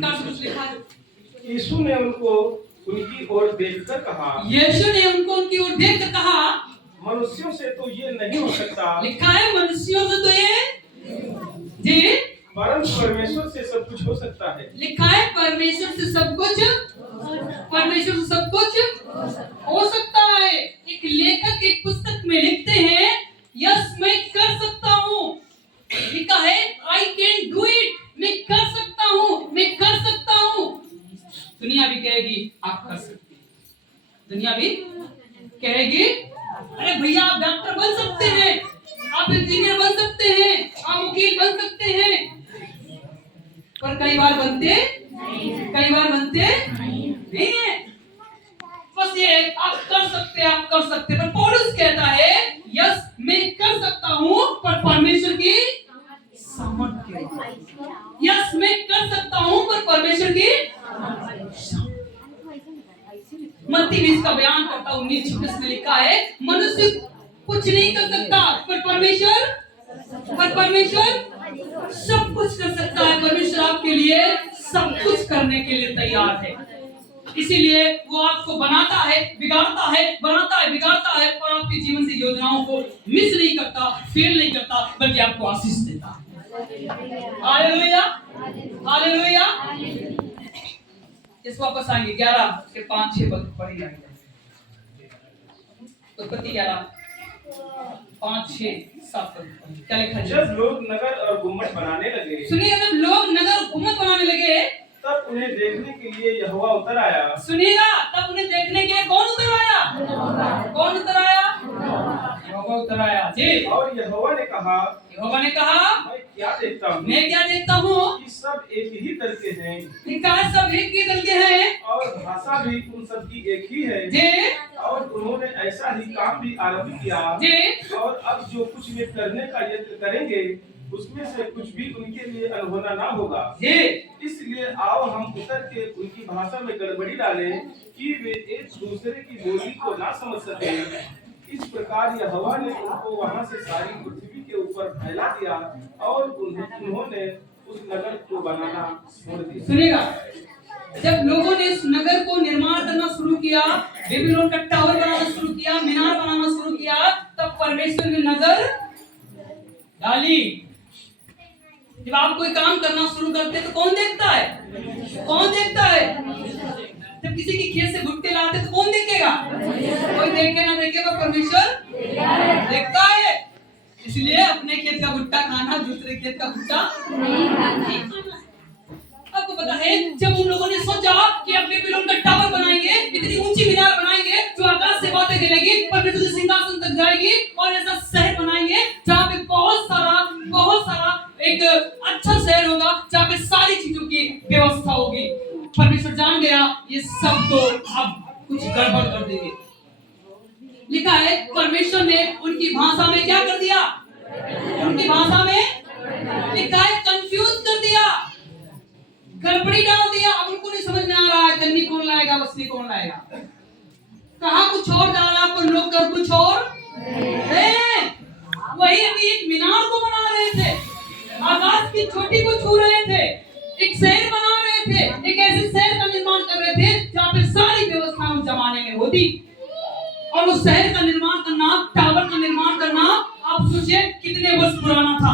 प्रकार से कुछ लिखा है। यीशु ने उनको उनकी ओर देखकर कहा, यीशु ने उनको उनकी ओर देखकर कहा, मनुष्यों से तो ये नहीं हो सकता। लिखा है मनुष्यों से तो ये जी, परंतु परमेश्वर से सब कुछ हो सकता है। लिखा है परमेश्वर से सब कुछ, परमेश्वर से सब कुछ हो सकता है। एक लेखक एक पुस्तक में लिखते हैं, यस मैं कर सकता हूँ। लिखा है आई कैन डू इट, मैं कर सकता हूँ, मैं कर सकता हूँ। दुनिया भी कहेगी आप कर सकते हैं, दुनिया भी कहेगी अरे भैया आप डॉक्टर बन सकते हैं, आप इंजीनियर बन सकते हैं, आप वकील बन सकते हैं। पर कई बार बनते नहीं है। बस ये आप कर सकते हैं, आप कर सकते हैं। पर पौलुस कहता है यस मैं कर सकता हूँ, पर परमेश्वर की सामर्थ्य। यस मैं कर सकता हूँ, पर परमेश्वर की। मत्ती 20 का बयान करता 19:26 में लिखा है मनुष्य कुछ नहीं कर सकता, पर परमेश्वर सब कुछ कर सकता है। परमेश्वर आपके लिए सब कुछ करने के लिए तैयार है। इसीलिए वो आपको बनाता है, बिगाड़ता है, बनाता है, बिगाड़ता है, और आपके जीवन से योजनाओं को मिस नहीं करता, फेल नहीं करता, बल्कि आपको आशीष देता है। Hallelujah, hallelujah. इस वापस आएंगे 11 के 5-6 पद पढ़ी जाएंगे। उत्पत्ति 11 5-6-7 पद क्या लिखा है? जब लोग नगर और गुम्मट बनाने लगे, सुनिए, जब लोग नगर और गुम्मट बनाने लगे, तब उन्हें देखने के लिए यहोवा उतर आया। सुनिएगा, तब उन्हें देखने के लिए कौन उतर आया? कौन उतर आया? यहोवा उतर आया जी। और यहोवा ने कहा, मैं क्या देखता हूँ? मैं क्या देखता हूँ कि सब एक ही दल के हैं, लिखा है सब एक ही दल के हैं, और भाषा भी उन सब की एक ही है जी, और उन्होंने ऐसा ही काम भी आरंभ किया जी। और अब जो कुछ वे करने का यत्न करेंगे उसमें से कुछ भी उनके लिए अनहोना ना होगा जी। इसलिए आओ हम उतर के उनकी भाषा में गड़बड़ी डालें कि वे एक दूसरे की बोली को ना समझ सके। इस प्रकार यहोवा ने उनको वहां से सारी पृथ्वी के ऊपर फैला दिया और उन्होंने उस नगर को बनाना छोड़ दिया। सुनिएगा, जब लोगों ने इस नगर को निर्माण करना शुरू किया, बेबीलोन का टावर बनाना शुरू किया, मीनार बनाना शुरू किया, तब परमेश्वर ने नजर डाली। जब आप कोई काम करना शुरू करते हैं तो कौन देखता है? कौन देखता है? जब किसी की खेत से भुट्टे लाते तो कौन देखेगा? कोई देखे ना देखे, पर परमेश्वर देखता है। इसलिए अपने खेत का भुट्टा खाना, दूसरे खेत का भुट्टा नहीं खाना। आपको पता है जब उन लोगों ने सोचा कि अब बेबीलोन का टावर बनाएंगे, इतनी ऊंची मीनार बनाएंगे जो आकाश से बातें करेगी, परमेश्वर के सिंहासन तक जाएगी, और ऐसा शहर बनाएंगे जहाँ पे बहुत सारा एक अच्छा शहर होगा, जहाँ पे सारी चीजों की व्यवस्था होगी। परमेश्वर जान गया ये सब तो अब कुछ गड़बड़ कर देंगे। लिखा है परमेश्वर ने उनकी भाषा में क्या कर दिया? उनकी भाषा में लिखा है कंफ्यूज कर दिया, गड़बड़ी डाल दिया। अब उनको नहीं समझ में आ रहा है कन्नी कौन लाएगा, वसनी कौन लाएगा। कहा कुछ और डाला पर लोग कर कुछ और वही अभी एक मीनार को बना रहे थे, आकाश की चोटी को छू रहे थे, एक शहर बना रहे थे, एक ऐसे शहर का निर्माण कर रहे थे जहाँ पे सारी व्यवस्था उस जमाने में होती। और उस शहर का निर्माण करना, टावर का निर्माण करना, आप सोचिए कितने वर्ष पुराना था।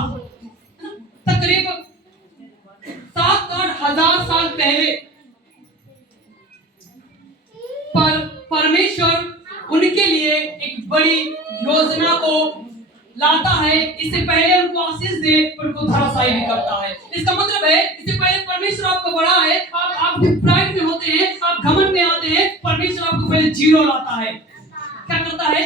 तकरीबन 7-8 हजार साल पहले पर परमेश्वर उनके लिए एक बड़ी योजना को लाता है। इससे पहले उनको आशीष दे, उनको धराशायी भी करता है। इसका मतलब है इससे पहले परमेश्वर आपको बड़ा है, आप भी प्राइड में होते हैं, आप घमंड में आते हैं, परमेश्वर आपको पहले जीरो लाता है। क्या करता है?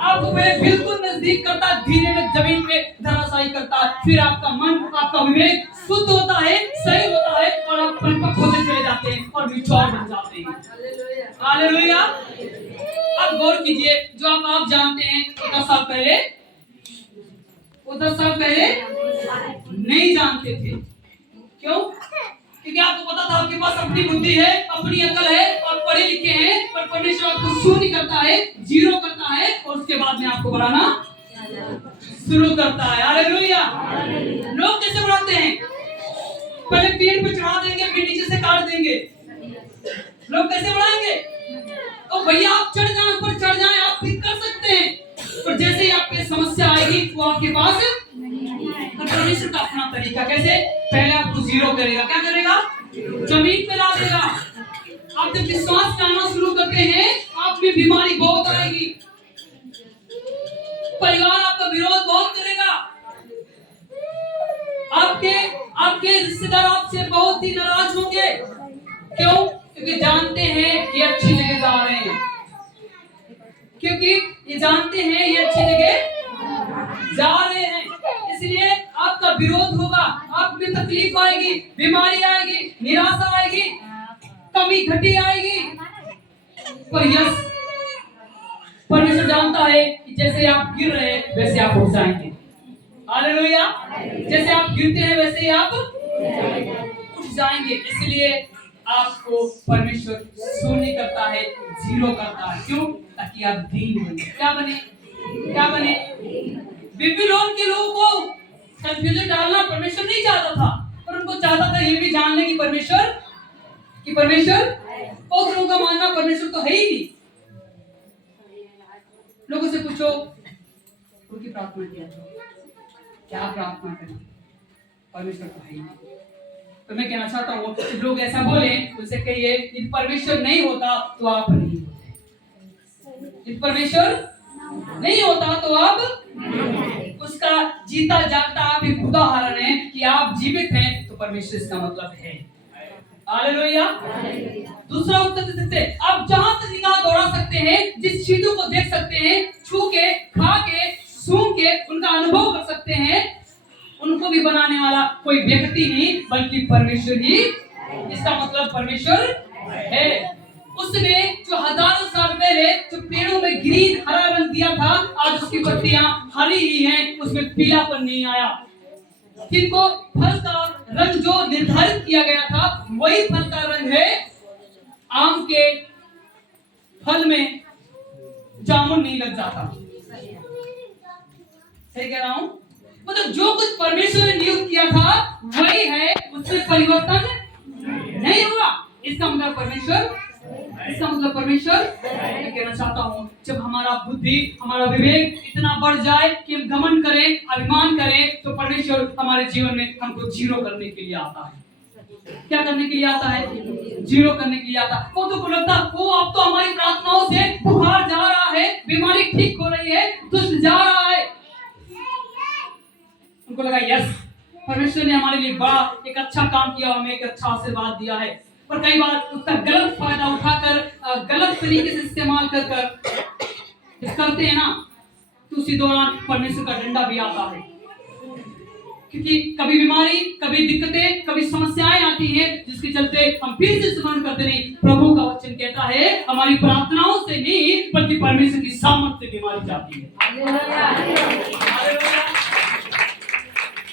आपको पहले बिल्कुल नजदीक करता है, धीरे में जमीन पे धराशायी करता है, फिर आपका मन, आपका विवेक शुद्ध होता है, सही होता है, और आप परिपक्व होते चले जाते हैं और विचार बन जाते हैं। हालेलुया। अब गौर कीजिए, जो आप जानते हैं 10 साल पहले नहीं जानते थे। क्यों? क्योंकि आपको पता था आपके पास अपनी बुद्धि है, अपनी अकल है, आप पढ़े लिखे हैं, पर परमेश्वर आपको शून्य करता है, जीरो करता है, और उसके बाद में आपको बढ़ाना शुरू करता है। हालेलुया। लोग कैसे बढ़ाते हैं? पहले पेड़ पे चढ़ा देंगे, फिर नीचे से काट देंगे। लोग कैसे बढ़ाएंगे? तो भैया आप चढ़ जाए, ऊपर चढ़ जाए, आप ठीक कर सकते हैं, पर जैसे ही आपकी समस्या आएगी वो आपके पास तो परमेश्वर का अपना तरीका कैसे? पहले आपको जीरो करेगा। क्या करेगा? जमीन पे ला देगा। आप जब विश्वास करना शुरू करते हैं, आप में बीमारी बहुत आएगी, परिवार आपका विरोध बहुत करेगा, आपके रिश्तेदार आपसे बहुत ही नाराज होंगे। क्यों? क्योंकि जानते हैं ये अच्छी जगह जा रहे हैं, क्योंकि ये जानते हैं ये अच्छी जगह जा रहे हैं, इसलिए आपका विरोध होगा, आप में तकलीफ आएगी, बीमारी आएगी, निराशा आएगी, कमी घटी आएगी। पर यस, परमेश्वर जानता है कि जैसे आप गिर रहे हैं वैसे आप उठ जाएंगे। हालेलुया। जैसे आप गिरते हैं वैसे ही आप उठ जाएंगे। इसलिए आपको परमेश्वर शून्य करता है, जीरो करता है। क्यों? ताकि आप दीन बने। क्या बने? क्या बने? बेबीलोन के लोगों को कंफ्यूजन डालना परमेश्वर नहीं चाहता था, पर उनको चाहता था ये भी जान ले कि परमेश्वर बहुत लोगों का मानना परमेश्वर तो है ही नहीं। लोगों से पूछो उनकी प्रार्थना क्या प्रार्थना करें? परमेश्वर तो है ही नहीं। तो मैं कहना चाहता हूँ, लोग ऐसा बोले, उनसे कहिए यदि परमेश्वर नहीं होता तो आप नहीं होते, यदि परमेश्वर नहीं होता तो आप उसका जीता जागता आप एक उदाहरण है कि आप जीवित हैं, तो परमेश्वर इसका मतलब है। हालेलुया। दूसरा उत्तर दे सकते हैं, आप जहां तक निगाह दौड़ा सकते हैं, जिस चीजों को देख सकते हैं, छू के, खा के, सूंघ के उनका अनुभव कर सकते हैं, उनको भी बनाने वाला कोई व्यक्ति नहीं बल्कि परमेश्वर ही। इसका मतलब परमेश्वर है। उसने जो हजारों साल पहले जो पेड़ों में ग्रीन हरा रंग दिया था, आज उसकी पत्तियां हरी ही हैं, उसमें पीलापन नहीं आया। किनको फल का रंग जो निर्धारित किया गया था वही फल का रंग है। आम के फल में जामुन नहीं लग जाता। सही कह रहा हूं? मतलब जो कुछ परमेश्वर ने नियुक्त किया था वही है, उसमें परिवर्तन नहीं हुआ। इसका मतलब परमेश्वर मैं कहना चाहता हूँ, जब हमारा बुद्धि, हमारा विवेक इतना बढ़ जाए कि हम घमंड करें, अभिमान करें, तो परमेश्वर हमारे जीवन में हमको जीरो करने के लिए आता है। क्या करने के लिए आता है? जीरो करने के लिए आता है। वो तो लगता वो अब तो हमारी प्रार्थनाओं से बुखार जा रहा है, बीमारी ठीक हो रही है, दुष्ट जा रहा है। उनको लगा यस, परमेश्वर ने हमारे लिए बड़ा एक अच्छा काम किया, हमें एक अच्छा आशीर्वाद दिया है। पर कई बार उसका गलत फायदा उठाकर, गलत तरीके से इस्तेमाल करते हैं ना, तो उसी दौरान परमेश्वर का डंडा भी आता है। क्योंकि कभी बीमारी, कभी दिक्कतें, कभी समस्याएं आती हैं, जिसके चलते हम फिर से स्मरण करते नहीं। प्रभु का वचन कहता है हमारी प्रार्थनाओं से नहीं बल्कि परमेश्वर की सामर्थ से बीमारी जाती है। हालेलुया।